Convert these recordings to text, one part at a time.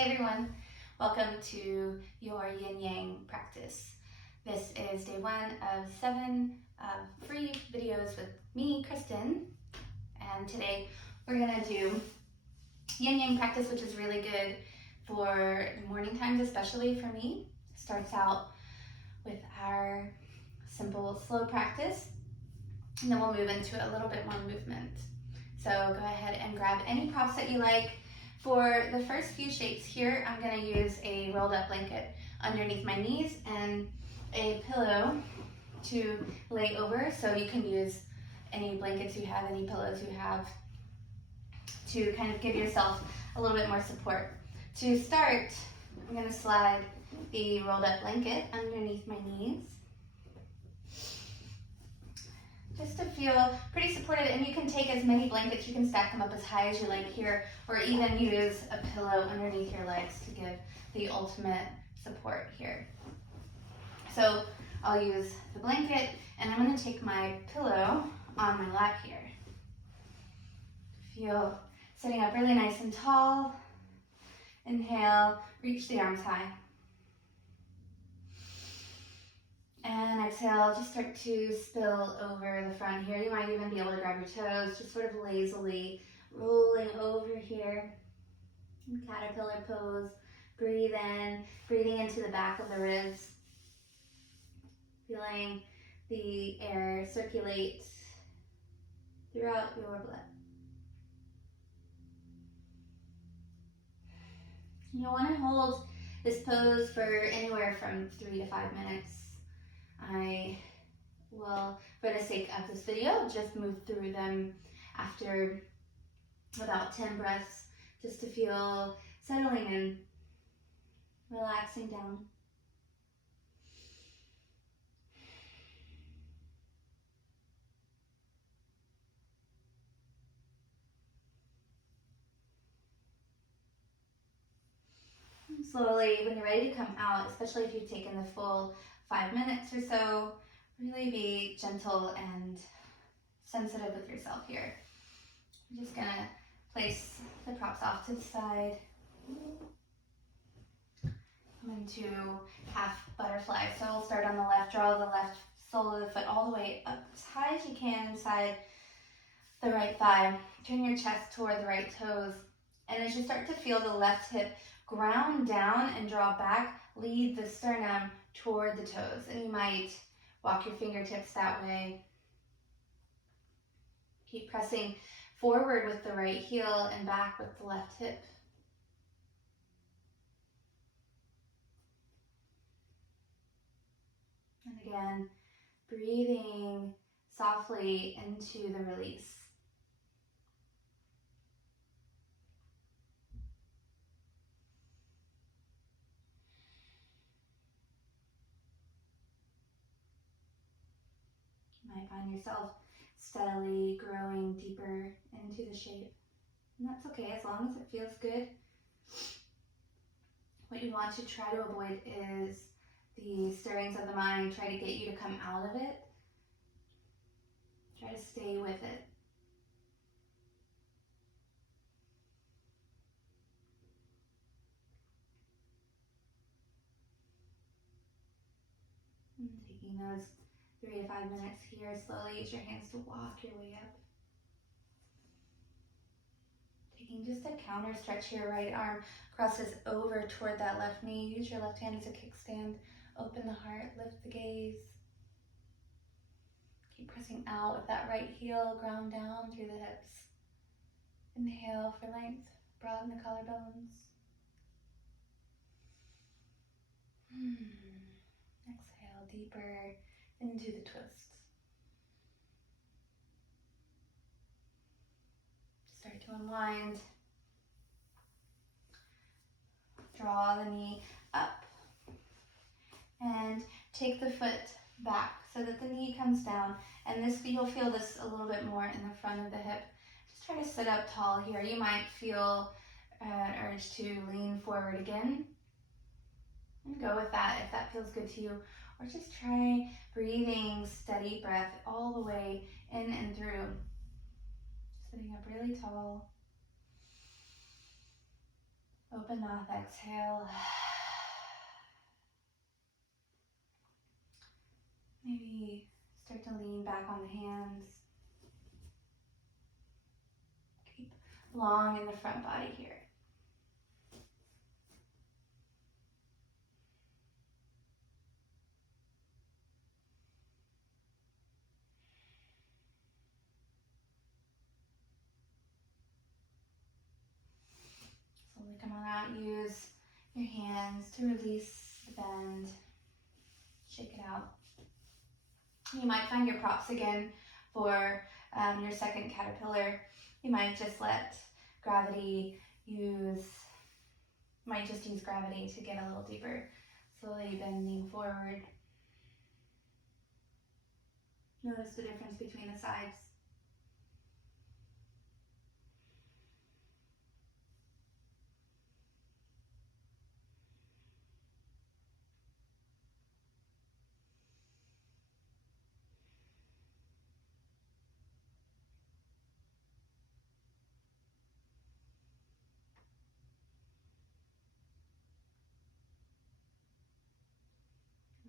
Hey everyone, welcome to your Yin Yang practice. This is day 1 of 7 free videos with me, Kristen, and today we're gonna do Yin Yang practice, which is really good for morning times, especially for me. Starts out with our simple slow practice, and then we'll move into a little bit more movement. So go ahead and grab any props that you like. For the first few shapes here, I'm going to use a rolled up blanket underneath my knees and a pillow to lay over. So you can use any blankets you have, any pillows you have, to kind of give yourself a little bit more support. To start, I'm going to slide the rolled up blanket underneath my knees, just to feel pretty supported. And you can take as many blankets, you can stack them up as high as you like here, or even use a pillow underneath your legs to give the ultimate support here. So I'll use the blanket, and I'm going to take my pillow on my lap here. Feel sitting up really nice and tall. Inhale, reach the arms high. And exhale, just start to spill over the front here. You might even be able to grab your toes, just sort of lazily rolling over here. Caterpillar pose. Breathe in, breathing into the back of the ribs. Feeling the air circulate throughout your blood. You'll want to hold this pose for anywhere from 3 to 5 minutes. I will, for the sake of this video, just move through them after about 10 breaths, just to feel settling in, relaxing down. And slowly, when you're ready to come out, especially if you've taken the full 5 minutes or so, really be gentle and sensitive with yourself here. I'm just gonna place the props off to the side. Come into half butterfly. So we'll start on the left, draw the left sole of the foot all the way up as high as you can inside the right thigh. Turn your chest toward the right toes. And as you start to feel the left hip ground down and draw back, lead the sternum toward the toes. And you might walk your fingertips that way. Keep pressing forward with the right heel and back with the left hip. And again, breathing softly into the release. You might find yourself steadily growing deeper into the shape. And that's okay, as long as it feels good. What you want to try to avoid is the stirrings of the mind. Try to get you to come out of it. Try to stay with it. And taking those 3 to 5 minutes here, slowly use your hands to walk your way up. Taking just a counter stretch here, right arm crosses over toward that left knee. Use your left hand as a kickstand. Open the heart, lift the gaze. Keep pressing out with that right heel, ground down through the hips. Inhale for length, broaden the collarbones. Exhale deeper into the twists. Start to unwind. Draw the knee up and take the foot back so that the knee comes down. And this, you'll feel this a little bit more in the front of the hip. Just try to sit up tall here. You might feel an urge to lean forward again. And go with that if that feels good to you. Or just try breathing steady breath all the way in and through. Sitting up really tall. Open mouth, exhale. Maybe start to lean back on the hands. Keep long in the front body here. Slowly come on out. Use your hands to release the bend. Shake it out. You might find your props again for your second caterpillar. You might just let gravity might just use gravity to get a little deeper. Slowly bending forward. Notice the difference between the sides.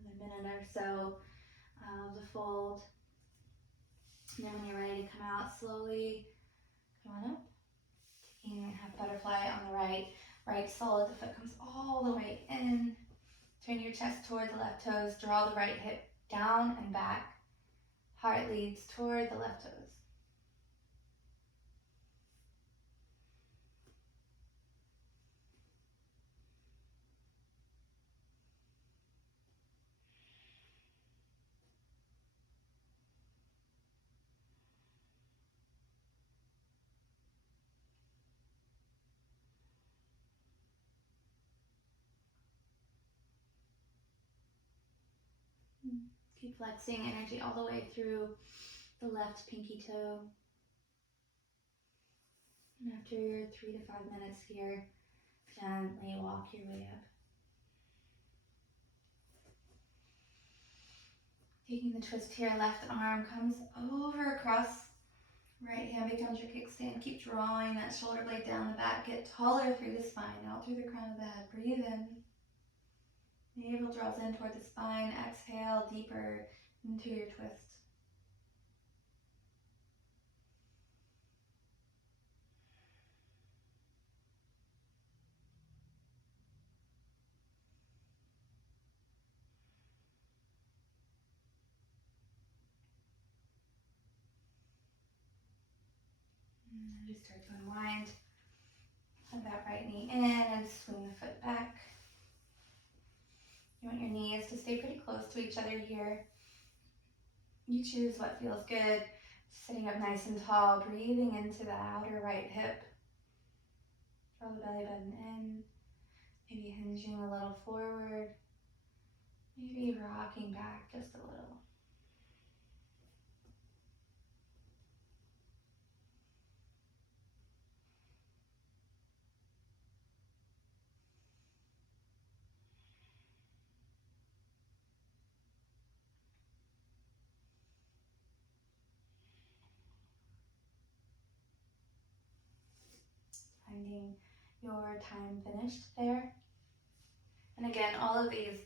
A minute or so of the fold. And then when you're ready to come out, slowly come on up. Taking half butterfly on the right sole. The foot comes all the way in. Turn your chest toward the left toes. Draw the right hip down and back. Heart leads toward the left toes. Keep flexing energy all the way through the left pinky toe. And after your 3 to 5 minutes here, gently walk your way up. Taking the twist here, left arm comes over across. Right hand becomes your kickstand. Keep drawing that shoulder blade down the back. Get taller through the spine, out through the crown of the head. Breathe in. Navel draws in toward the spine. Exhale deeper into your twist. And just start to unwind. Put that right knee in and swing the foot back. You want your knees to stay pretty close to each other here. You choose what feels good. Sitting up nice and tall, breathing into the outer right hip. Draw the belly button in. Maybe hinging a little forward. Maybe rocking back just a little. Finding your time finished there. And again, all of these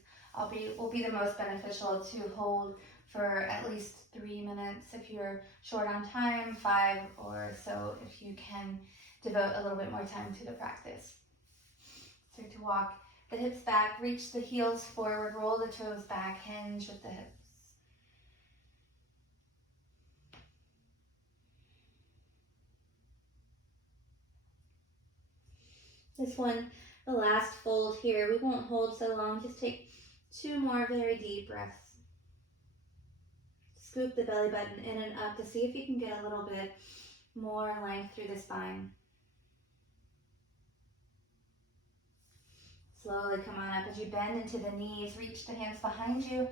will be the most beneficial to hold for at least 3 minutes if you're short on time, 5 or so if you can devote a little bit more time to the practice. Start to walk the hips back, reach the heels forward, roll the toes back, hinge with the hips. This one, the last fold here, we won't hold so long, just take 2 more very deep breaths. Scoop the belly button in and up to see if you can get a little bit more length through the spine. Slowly come on up as you bend into the knees, reach the hands behind you,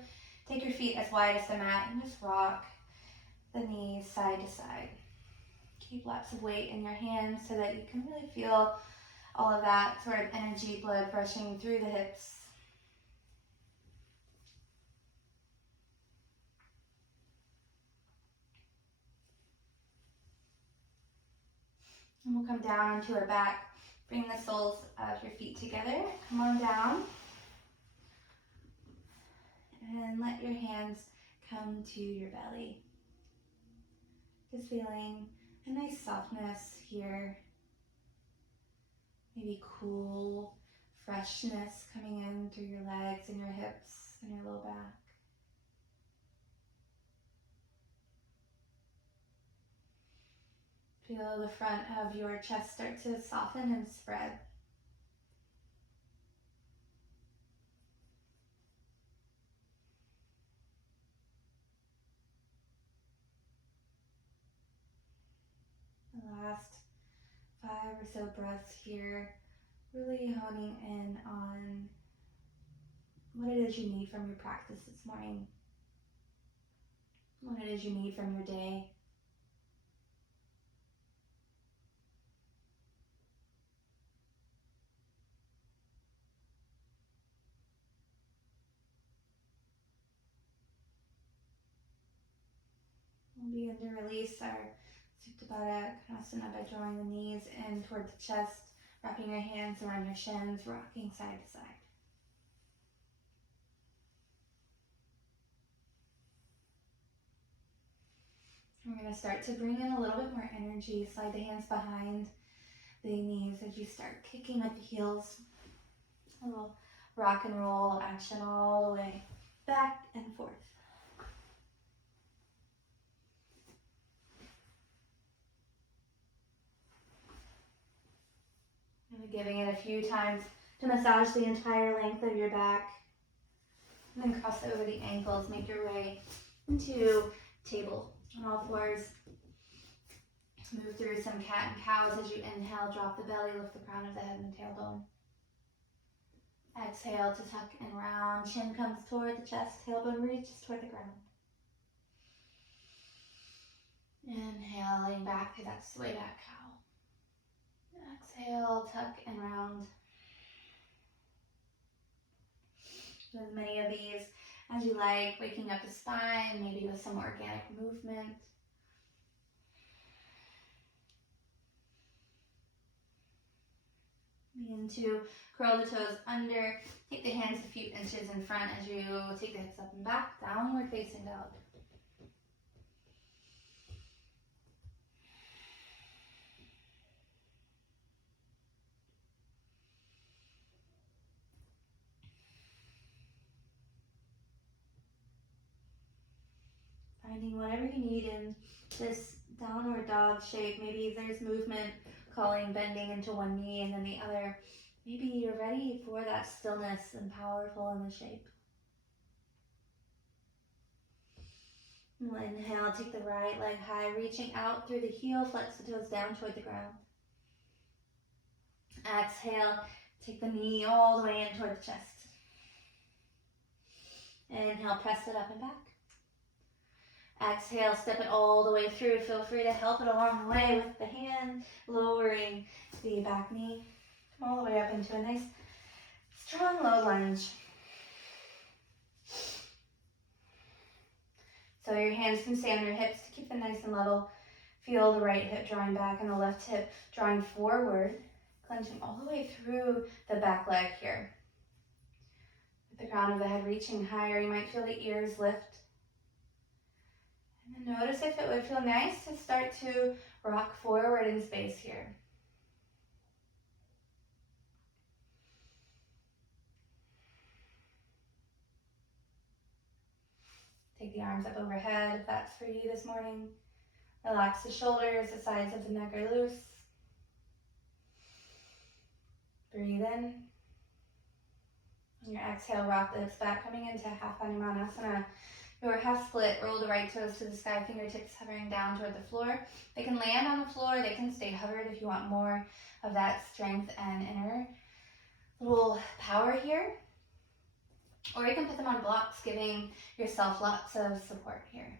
take your feet as wide as the mat and just rock the knees side to side. Keep lots of weight in your hands so that you can really feel all of that sort of energy, blood rushing through the hips. And we'll come down onto our back, Bring the soles of your feet together. Come on down. And let your hands come to your belly. Just feeling a nice softness here. Maybe cool freshness coming in through your legs and your hips and your low back. Feel the front of your chest start to soften and spread. The last 5 or so breaths here, really honing in on what it is you need from your practice this morning, what it is you need from your day. We'll begin to release our Supta Baddha Konasana by drawing the knees in toward the chest, wrapping your hands around your shins, rocking side to side. We're going to start to bring in a little bit more energy. Slide the hands behind the knees as you start kicking with the heels. A little rock and roll action all the way back and forth. And giving it a few times to massage the entire length of your back. And then cross over the ankles. Make your way into table on all fours. Move through some cat and cows as you inhale. Drop the belly, lift the crown of the head and tailbone. Exhale to tuck and round. Chin comes toward the chest. Tailbone reaches toward the ground. Inhaling back through that sway back cow. Exhale, tuck and round. Do as many of these as you like, waking up the spine, maybe with some organic movement. Begin to curl the toes under, take the hands a few inches in front as you take the hips up and back, downward facing dog. Finding whatever you need in this downward dog shape. Maybe there's movement calling, bending into one knee and then the other. Maybe you're ready for that stillness and powerful in the shape. We'll inhale, take the right leg high, reaching out through the heel, flex the toes down toward the ground. Exhale, take the knee all the way in toward the chest. Inhale, press it up and back. Exhale, step it all the way through. Feel free to help it along the way with the hand, lowering the back knee. Come all the way up into a nice, strong low lunge. So your hands can stay on your hips to keep them nice and level. Feel the right hip drawing back and the left hip drawing forward, clenching all the way through the back leg here. With the crown of the head reaching higher, you might feel the ears lift. And then notice if it would feel nice to start to rock forward in space here. Take the arms up overhead if that's for you this morning. Relax the shoulders, the sides of the neck are loose. Breathe in. On your exhale, rock the hips back, coming into half Hanumanasana. Your half split, roll the right toes to the sky, fingertips hovering down toward the floor. They can land on the floor, they can stay hovered if you want more of that strength and inner little power here. Or you can put them on blocks, giving yourself lots of support here.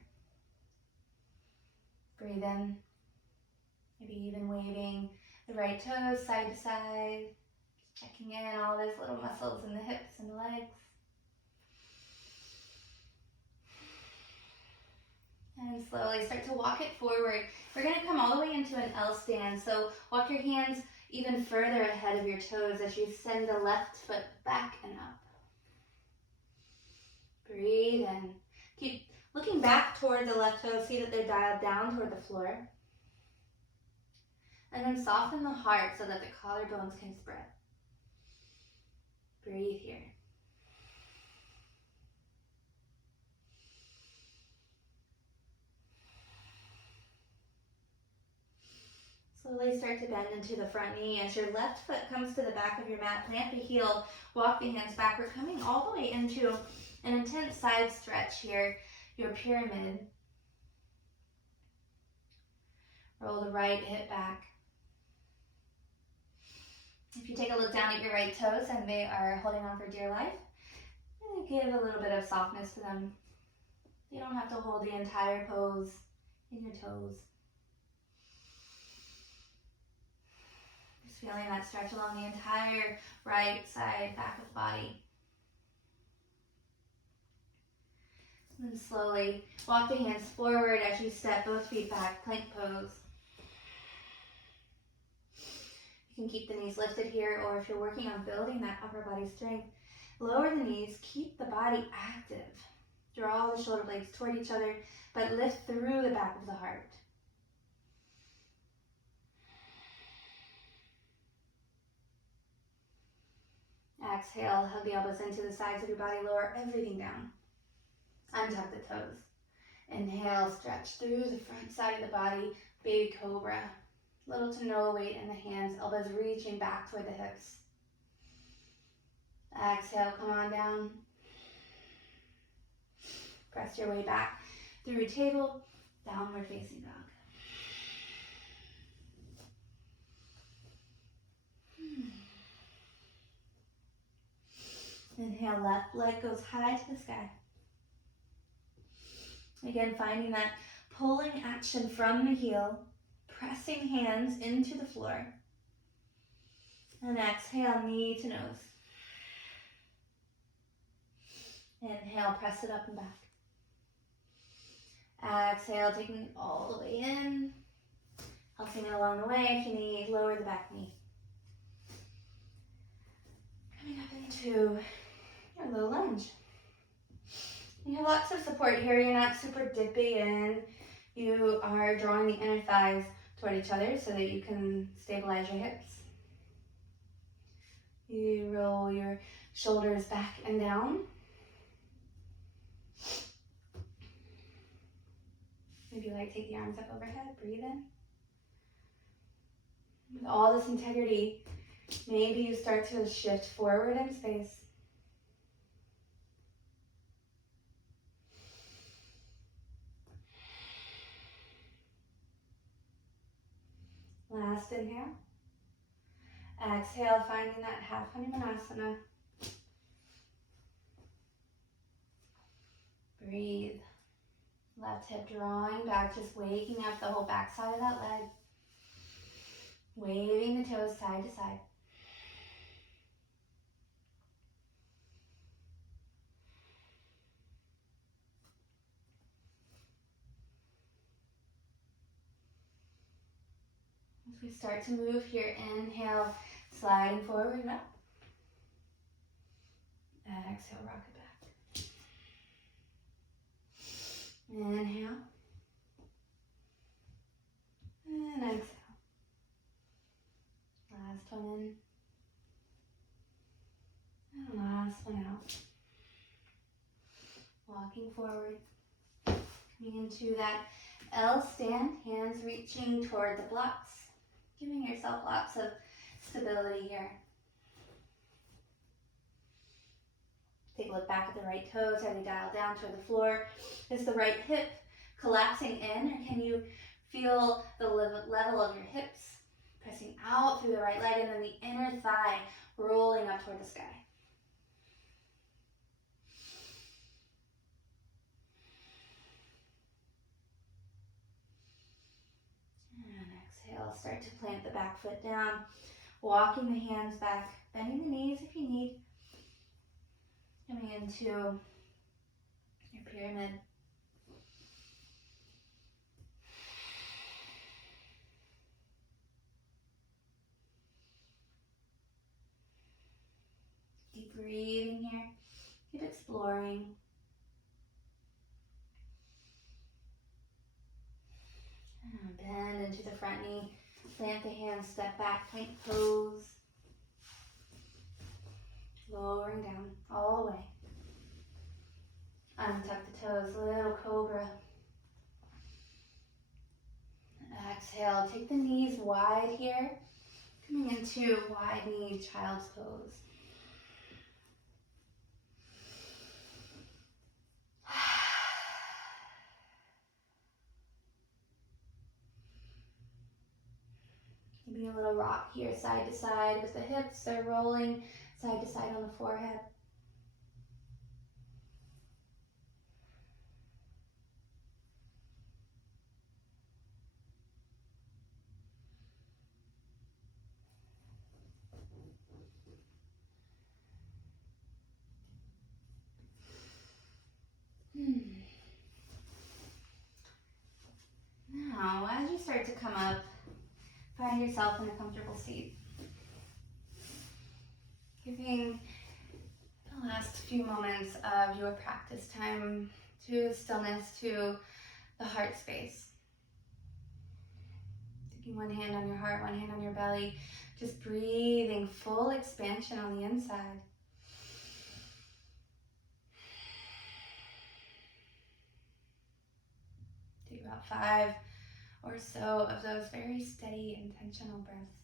Breathe in, maybe even waving the right toes side to side, checking in all those little muscles in the hips and the legs. And slowly start to walk it forward. We're going to come all the way into an L stand. So walk your hands even further ahead of your toes as you send the left foot back and up. Breathe in. Keep looking back toward the left toes. See that they're dialed down toward the floor. And then soften the heart so that the collarbones can spread. Breathe here. Slowly start to bend into the front knee. As your left foot comes to the back of your mat, plant the heel, walk the hands backward, coming all the way into an intense side stretch here, your pyramid. Roll the right hip back. If you take a look down at your right toes and they are holding on for dear life, really give a little bit of softness to them. You don't have to hold the entire pose in your toes. Just feeling that stretch along the entire right side, back of the body. And then slowly walk the hands forward as you step both feet back, plank pose. You can keep the knees lifted here, or if you're working on building that upper body strength, lower the knees, keep the body active. Draw the shoulder blades toward each other, but lift through the back of the heart. Exhale, hug the elbows into the sides of your body, lower everything down. Untuck the toes. Inhale, stretch through the front side of the body, baby cobra. Little to no weight in the hands, elbows reaching back toward the hips. Exhale, come on down. Press your way back through table, downward facing dog. Inhale, left leg goes high to the sky. Again, finding that pulling action from the heel, pressing hands into the floor. And exhale, knee to nose. Inhale, press it up and back. Exhale, taking it all the way in. Pulsing it along the way. If you need, lower the back knee. Coming up into your low lunge. You have lots of support here. You're not super dippy in. You are drawing the inner thighs toward each other so that you can stabilize your hips. You roll your shoulders back and down. Maybe like take the arms up overhead, breathe in. With all this integrity, maybe you start to shift forward in space. Last inhale. Exhale, finding that half Hanumanasana. Breathe. Left hip drawing back, just waking up the whole back side of that leg. Waving the toes side to side. As we start to move here, inhale, sliding forward and up. And exhale, rock it back. Inhale. And exhale. Last one in. And last one out. Walking forward. Coming into that L stand, hands reaching toward the blocks. Giving yourself lots of stability here. Take a look back at the right toes. Are they dialed down toward the floor? Is the right hip collapsing in, or can you feel the level of your hips pressing out through the right leg, and then the inner thigh rolling up toward the sky? And exhale, start to plant the back foot down, walking the hands back, bending the knees if you need. Coming into your pyramid. breathing here. Keep exploring. Bend into the front knee. Plant the hands, step back, plank pose. Lowering down all the way. Untuck the toes, little cobra. Exhale, take the knees wide here. Coming into wide knee, child's pose. Maybe a little rock here, side to side, with the hips are rolling side to side on the forehead. Now, as you start to come up, find yourself in a comfortable seat. Giving the last few moments of your practice time to stillness, to the heart space. Taking one hand on your heart, one hand on your belly, just breathing full expansion on the inside. Take about 5 or so of those very steady, intentional breaths.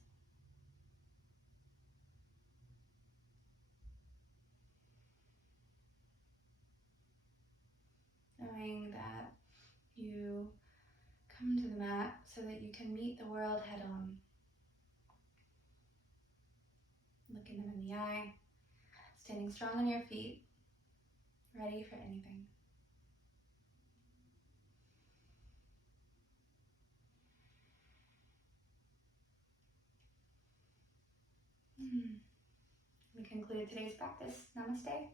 Knowing that you come to the mat so that you can meet the world head on. Looking them in the eye, standing strong on your feet, ready for anything. We conclude today's practice. Namaste.